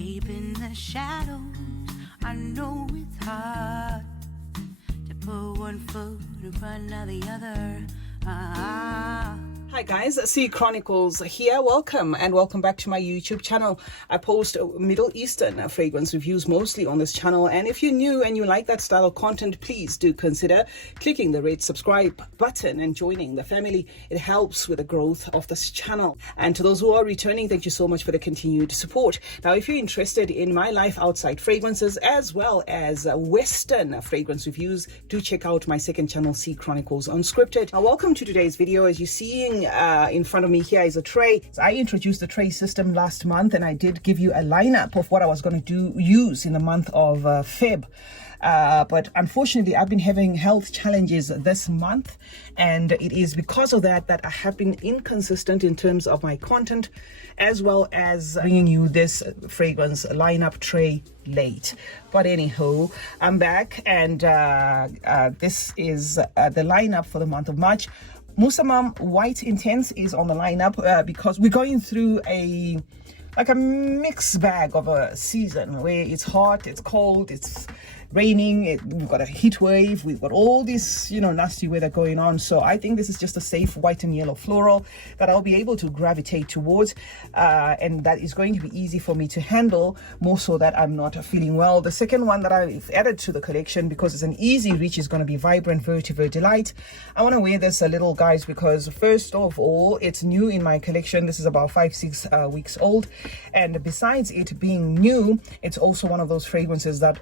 escaping the shadows. I know it's hard to put one foot in front of the other. Hi guys, CeeChronicles here. Welcome back to my YouTube channel. I post Middle Eastern fragrance reviews mostly on this channel, and if you're new and you like that style of content, please do consider clicking the red subscribe button and joining the family. It helps with the growth of this channel. And to those who are returning, thank you so much for the continued support. Now, if you're interested in my life outside fragrances as well as Western fragrance reviews, do check out my second channel, CeeChronicles Unscripted. Now, welcome to today's video. As you're seeing in front of me here is a tray. So I introduced the tray system last month, and I did give you a lineup of what I was going to use in the month of Feb. But unfortunately, I've been having health challenges this month, and it is because of that I have been inconsistent in terms of my content, as well as bringing you this fragrance lineup tray late. But anyhow, I'm back, and this is the lineup for the month of March. Musamam White Intense is on the lineup because we're going through a mixed bag of a season where it's hot, it's cold, it's raining, we've got a heat wave, we've got all this nasty weather going on. So I think this is just a safe white and yellow floral that I'll be able to gravitate towards, and that is going to be easy for me to handle, more so that I'm not feeling well. The second one that I've added to the collection, because it's an easy reach, is going to be Vibrant Vetiver Delight. I want to wear this a little, guys, because first of all, it's new in my collection. This is about 5-6 weeks old, and besides it being new, it's also one of those fragrances that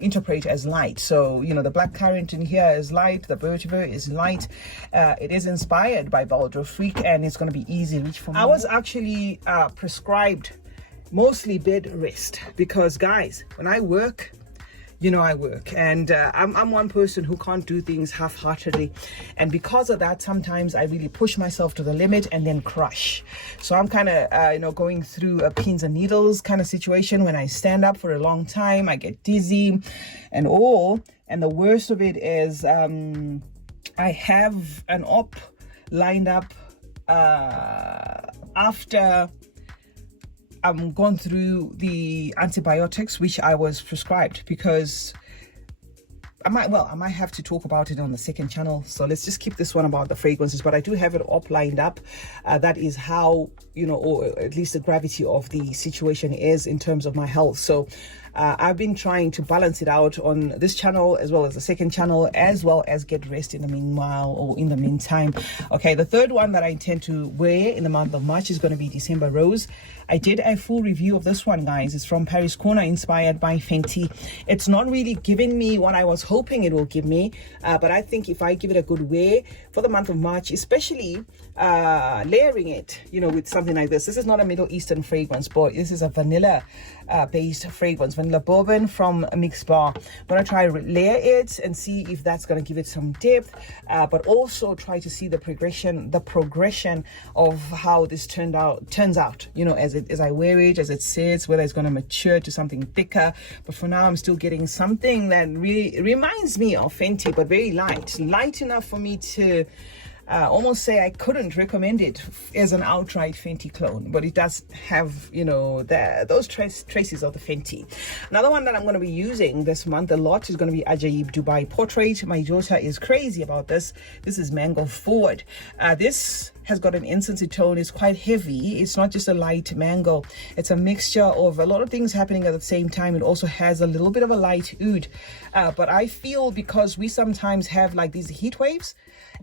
interpret as light. So the black currant in here is light, the vetiver is light. It is inspired by Baldro Freak, and it's going to be easy reach for me. I was actually prescribed mostly bed rest because, guys, when I work, I work, and I'm one person who can't do things half-heartedly, and because of that, sometimes I really push myself to the limit and then crush. So I'm kind of going through a pins and needles kind of situation. When I stand up for a long time, I get dizzy and all, and the worst of it is I have an op lined up after I'm gone through the antibiotics which I was prescribed, because I might have to talk about it on the second channel. So let's just keep this one about the fragrances, but I do have it up lined up. That is how, or at least the gravity of the situation is in terms of my health. So I've been trying to balance it out on this channel as well as the second channel, as well as get rest in the meanwhile, or in the meantime. Okay, the third one that I intend to wear in the month of March is going to be December Rose. I did a full review of this one, guys. It's from Paris Corner, inspired by Fenty. It's not really giving me what I was hoping it will give me, but I think if I give it a good wear for the month of March, especially layering it, with something like this. This is not a Middle Eastern fragrance, but this is a vanilla based fragrance, vanilla bourbon from Mix Bar. I'm going to try layer it and see if that's going to give it some depth, but also try to see the progression of how this turns out, as I wear it, as it sits, whether it's going to mature to something thicker. But for now, I'm still getting something that really reminds me of Fenty, but very light enough for me to almost say I couldn't recommend it as an outright Fenty clone, but it does have, those traces of the Fenty. Another one that I'm going to be using this month a lot is going to be Ajaib Dubai Portrait. My daughter is crazy about this. This is Mango Forward. This has got an incensey tone. It's quite heavy. It's not just a light mango. It's a mixture of a lot of things happening at the same time. It also has a little bit of a light oud. But I feel, because we sometimes have like these heat waves,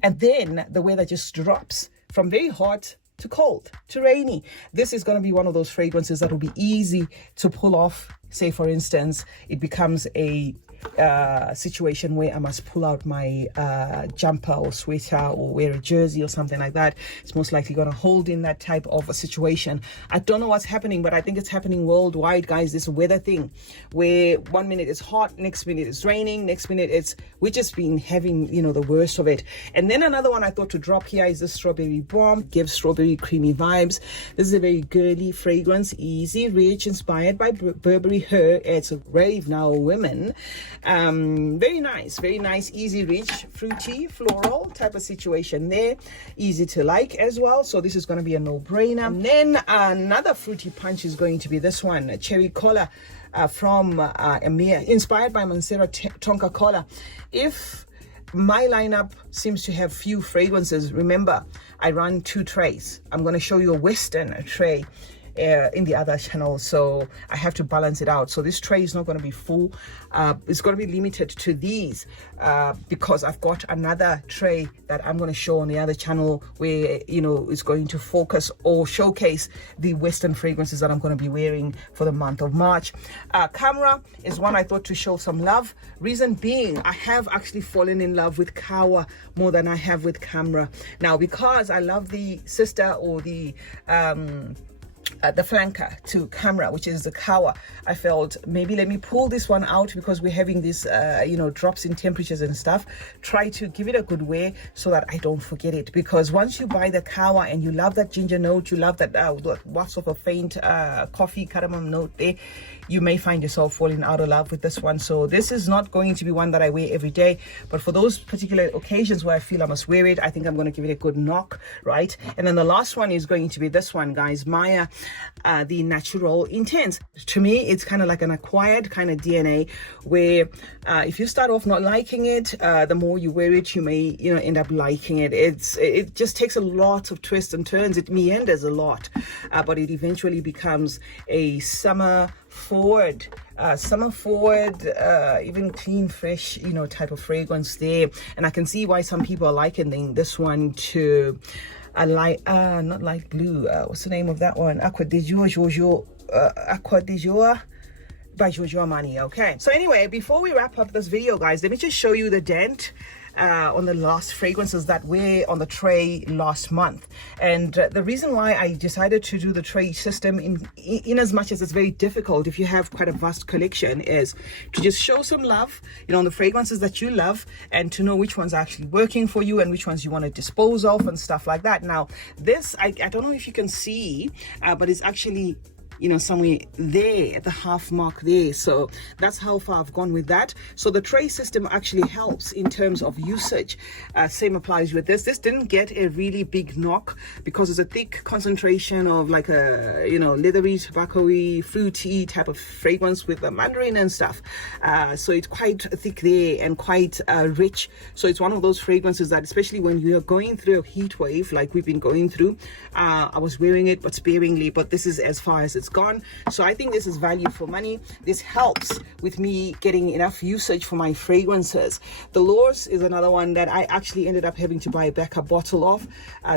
and then the weather just drops from very hot to cold to rainy. This is going to be one of those fragrances that will be easy to pull off. Say, for instance, it becomes a situation where I must pull out my jumper or sweater or wear a jersey or something like that. It's most likely going to hold in that type of a situation. I don't know what's happening, but I think it's happening worldwide, guys. This weather thing where 1 minute it's hot, next minute it's raining, next minute we're just been having the worst of it. And then another one I thought to drop here is the Strawberry Bomb. Gives strawberry creamy vibes. This is a very girly fragrance, easy, rich, inspired by Burberry Her. It's a rave now, women. Very nice, easy reach, fruity, floral type of situation there, easy to like as well. So this is going to be a no-brainer. And then another fruity punch is going to be this one, Cherry Cola from Emir, inspired by Mansera Tonka Cola. If my lineup seems to have few fragrances, remember I run 2 trays. I'm going to show you a Western tray in the other channel, so I have to balance it out. So this tray is not going to be full. It's going to be limited to these because I've got another tray that I'm going to show on the other channel where, you know, it's going to focus or showcase the Western fragrances that I'm going to be wearing for the month of March. Camera is one I thought to show some love. Reason being, I have actually fallen in love with Kawa more than I have with Camera. Now, because I love the sister or the flanker to Camera, which is the Kawa, I felt maybe let me pull this one out because we're having this you know, drops in temperatures and stuff. Try to give it a good wear so that I don't forget it, because once you buy the Kawa and you love that ginger note, you love that wafts of a faint coffee cardamom note there, you may find yourself falling out of love with this one. So this is not going to be one that I wear every day, but for those particular occasions where I feel I must wear it, I think I'm going to give it a good knock, right? And then the last one is going to be this one, guys, Maya, the Natural Intense. To me, it's kind of like an acquired kind of DNA where if you start off not liking it, the more you wear it, you may, you know, end up liking it. It just takes a lot of twists and turns. It meanders a lot, but it eventually becomes a summer forward, even clean, fresh, you know, type of fragrance there. And I can see why some people are likening this one to a light, not light blue. What's the name of that one? Aqua de Jour, Aqua de Jour by Giorgio Armani. Okay, so anyway, before we wrap up this video, guys, let me just show you the dent on the last fragrances that were on the tray last month. And the reason why I decided to do the tray system in as much as it's very difficult if you have quite a vast collection, is to just show some love, you know, on the fragrances that you love, and to know which ones are actually working for you and which ones you want to dispose of and stuff like that. Now this, I don't know if you can see, but it's actually, you know, somewhere there at the half mark there. So that's how far I've gone with that. So the tray system actually helps in terms of usage. Same applies with this. This didn't get a really big knock because it's a thick concentration of like a, you know, leathery, tobacco-y, fruity type of fragrance with the mandarin and stuff. So it's quite thick there and quite rich. So it's one of those fragrances that, especially when you're going through a heat wave like we've been going through, I was wearing it but sparingly, but this is as far as it's gone. So I think this is value for money. This helps with me getting enough usage for my fragrances. The Lours is another one that I actually ended up having to buy a backup bottle of.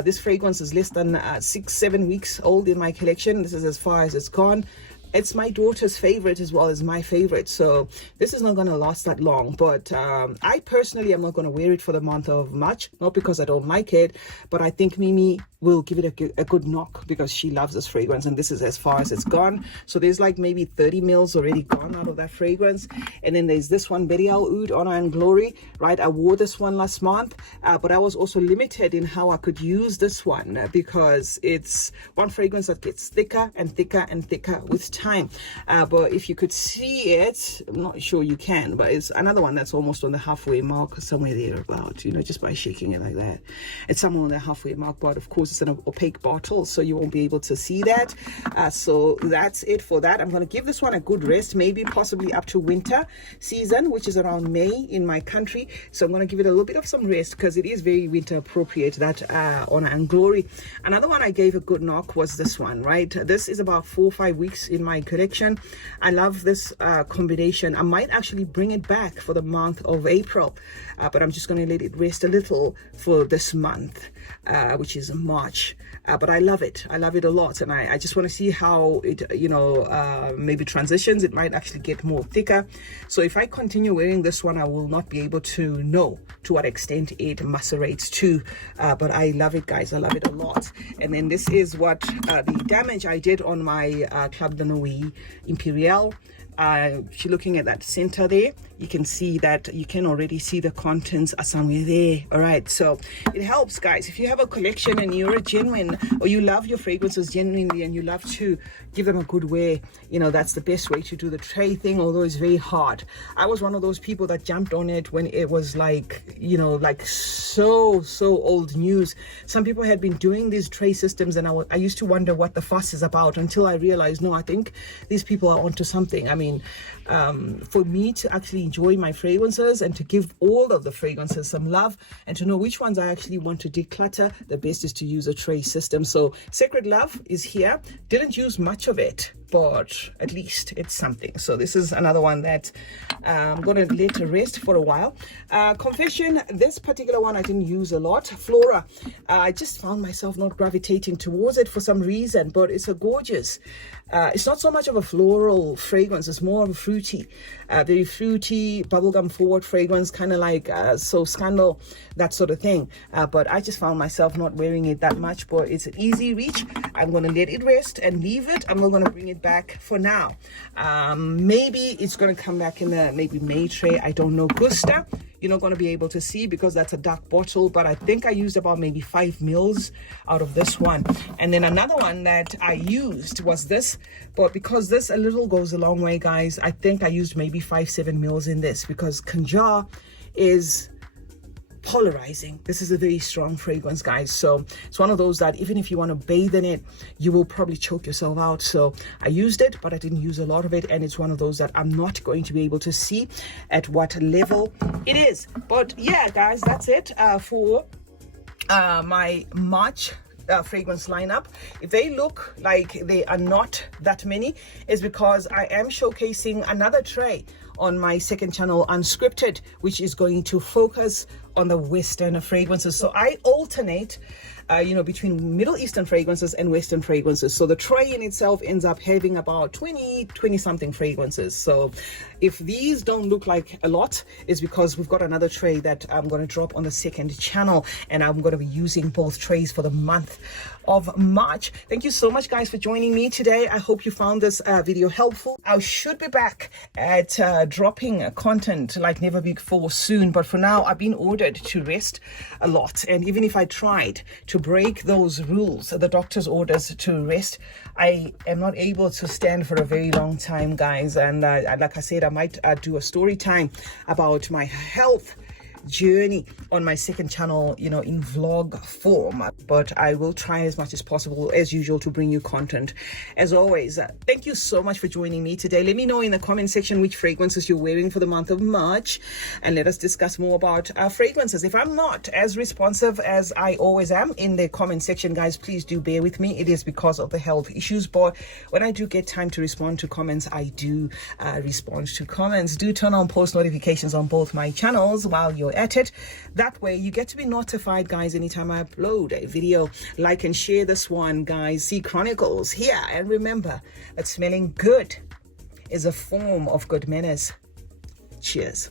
This fragrance is less than 6-7 weeks old in my collection. This is as far as it's gone. It's my daughter's favorite as well as my favorite, so this is not going to last that long. But I personally am not going to wear it for the month of March, not because I don't like it, but I think Mimi will give it a good knock because she loves this fragrance, and this is as far as it's gone. So there's like maybe 30 mils already gone out of that fragrance. And then there's this one, Berial Oud, Honor and Glory, right? I wore this one last month, but I was also limited in how I could use this one because it's one fragrance that gets thicker and thicker and thicker with time. But if you could see it, I'm not sure you can, but it's another one that's almost on the halfway mark, somewhere there about, you know, just by shaking it like that. It's somewhere on the halfway mark, but of course it's an opaque bottle, so you won't be able to see that. So that's it for that. I'm going to give this one a good rest, maybe possibly up to winter season, which is around May in my country. So I'm going to give it a little bit of some rest because it is very winter appropriate, that Honor and Glory. Another one I gave a good knock was this one, right? This is about 4 or 5 weeks in my collection. I love this combination. I might actually bring it back for the month of April, but I'm just going to let it rest a little for this month, which is March. But I love it. I love it a lot, and I just want to see how it, you know, maybe transitions. It might actually get more thicker. So if I continue wearing this one, I will not be able to know to what extent it macerates to. But I love it, guys. I love it a lot. And then this is what the damage I did on my Club de Nuit Imperial. She's looking at that center there. you can see that you can already see the contents are somewhere there. All right, so it helps, guys. If you have a collection and you're a genuine, or you love your fragrances genuinely and you love to give them a good wear, you know, that's the best way to do the tray thing, although it's very hard. I was one of those people that jumped on it when it was like, you know, like so old news. Some people had been doing these tray systems, and I used to wonder what the fuss is about, until I realized, no, I think these people are onto something. I mean, for me to actually enjoy my fragrances and to give all of the fragrances some love and to know which ones I actually want to declutter, the best is to use a tray system. So Sacred Love is here. Didn't use much of it, but at least it's something. So this is another one that I'm going to let rest for a while. Confession, this particular one I didn't use a lot. Flora, I just found myself not gravitating towards it for some reason, but it's a gorgeous, it's not so much of a floral fragrance, it's more of a fruity, very fruity, bubblegum forward fragrance, kind of like So Scandal, that sort of thing. But I just found myself not wearing it that much, but it's an easy reach. I'm going to let it rest and leave it. I'm not going to bring it back for now. Maybe it's going to come back in the maybe May tray. I don't know. Gusta, you're not going to be able to see because that's a dark bottle, but I think I used about maybe 5 mils out of this one. And then another one that I used was this, but because this a little goes a long way, guys, I think I used maybe 5-7 mils in this, because Kanjar is polarizing. This is a very strong fragrance, guys, so it's one of those that even if you want to bathe in it, you will probably choke yourself out. So I used it, but I didn't use a lot of it, and it's one of those that I'm not going to be able to see at what level it is. But yeah, guys, that's it for my March fragrance lineup. If they look like they are not that many, is because I am showcasing another tray on my second channel, Unscripted, which is going to focus on the Western fragrances. So I alternate you know, between Middle Eastern fragrances and Western fragrances. So the tray in itself ends up having about 20 something fragrances. So if these don't look like a lot, it's because we've got another tray that I'm going to drop on the second channel, and I'm going to be using both trays for the month of March. Thank you so much, guys, for joining me today. I hope you found this video helpful. I should be back at dropping content like never before soon, but for now I've been ordered to rest a lot, and even if I tried to break those rules, the doctor's orders to rest, I am not able to stand for a very long time, guys. And like I said, I might do a story time about my health journey on my second channel, you know, in vlog form, but I will try as much as possible, as usual, to bring you content. As always, thank you so much for joining me today. Let me know in the comment section which fragrances you're wearing for the month of March, and let us discuss more about our fragrances. If I'm not as responsive as I always am in the comment section, guys, please do bear with me. It is because of the health issues, but when I do get time to respond to comments, I do respond to comments. Do turn on post notifications on both my channels while you're at it. That way you get to be notified, guys, anytime I upload a video. Like and share this one, guys. CeeChronicles here, and remember that smelling good is a form of good manners. Cheers.